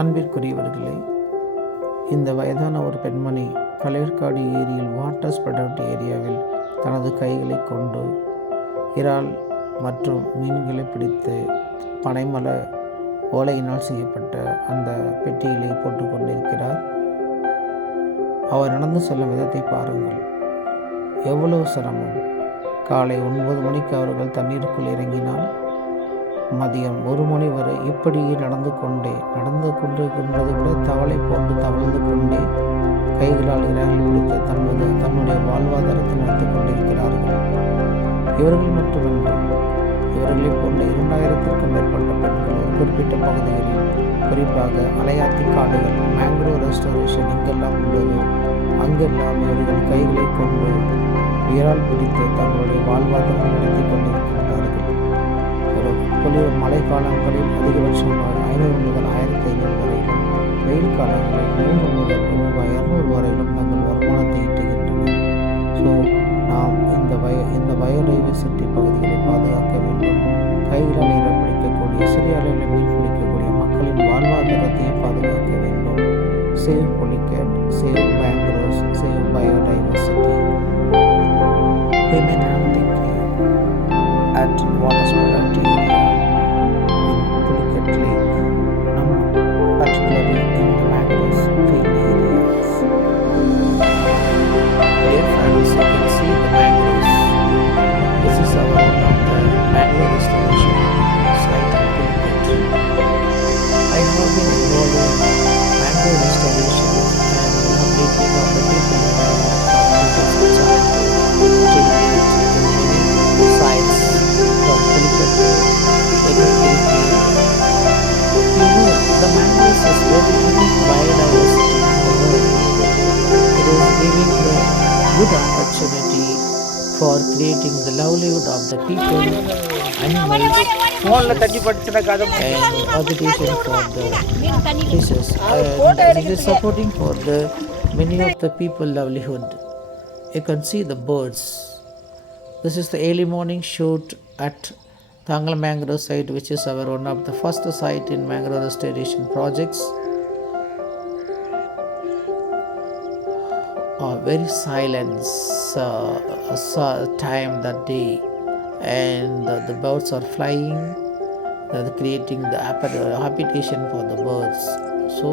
அன்பிற்குரியவர்களே, இந்த வயதான ஒரு பெண்மணி களேர்காடு ஏரியில் வாட்டர் ஸ்ப்ரெட் அவுட் ஏரியாவில் தனது கைகளை கொண்டு இறால் மற்றும் மீன்களை பிடித்து பனைமர ஓலையினால் செய்யப்பட்ட அந்த பெட்டியிலே போட்டு கொண்டிருக்கிறார். அவர் நடந்து செல்லும் விதத்தை பாருங்கள், எவ்வளவு சிரமம். காலை 9 மணிக்கு அவர்கள் தண்ணீருக்குள் இறங்கினால் மதியம் 1 மணி வரை இப்படியே நடந்து கொண்டிருக்கின்றது விட தவளை போன்று தவழ்ந்து கொண்டே கைகளால் இறால் பிடித்து தன்னுடைய வாழ்வாதாரத்தை நடத்தி கொண்டிருக்கிறார்கள். இவர்கள் மட்டுமன்றி இவர்களைப் போன்ற 2000த்திற்கும் மேற்பட்ட பெண்கள் ஒரு குறிப்பிட்ட பகுதிகளில், குறிப்பாக அலையாத்தி காடுகள், மேங்க்ரோவ் ரெஸ்டரேஷன் எங்கெல்லாம் உள்ளதோ அங்கெல்லாம் இவர்கள் கைகளை கொண்டு இறால் பிடித்து தங்களுடைய வாழ்வாதாரம் நடத்தி கொண்டிருக்கின்றார்கள். ஒரு குளிர் மழை காலங்களில் அதிகபட்சமாக 500 முதல் 1500 வரையிலும், வெயில் காலங்களில் 300 முதல் ரூபாய் 200 வரையிலும் தங்கள் வருமானத்தை ஈட்டுகின்றனர். ஸோ நாம் இந்த பயோடைவர்சிட்டி பகுதிகளை பாதுகாக்க வேண்டும். கைகளால் இறால் பிடிக்கக்கூடிய, சிறிய அளவில் மீன் பிடிக்கக்கூடிய மக்களின் வாழ்வாதாரத்தை பாதுகாக்க வேண்டும். Save Pulicat, save mangroves, save biodiversity. Women are thinking at water spread out area in Pulicat Lake, particularly in the mangroves field areas. Dear friends, you can see the mangroves. This is one of the mangrove restoration site in Pulicat. I have been involved in mangrove restoration and rehabilitating of the people in sites from Pulicat to Ekakiriki. The mangroves is very unique biodiversity in the world. It is giving the good opportunity for creating the livelihood of the people, animals, and vegetation for the fishes. And it is supporting for the many of the people livelihood. You can see the birds. This is the early morning shoot at Thangal Mangrove site, which is our one of the first site in mangrove restoration projects. Very silent time that day, and the birds are flying, creating the habitation for the birds. So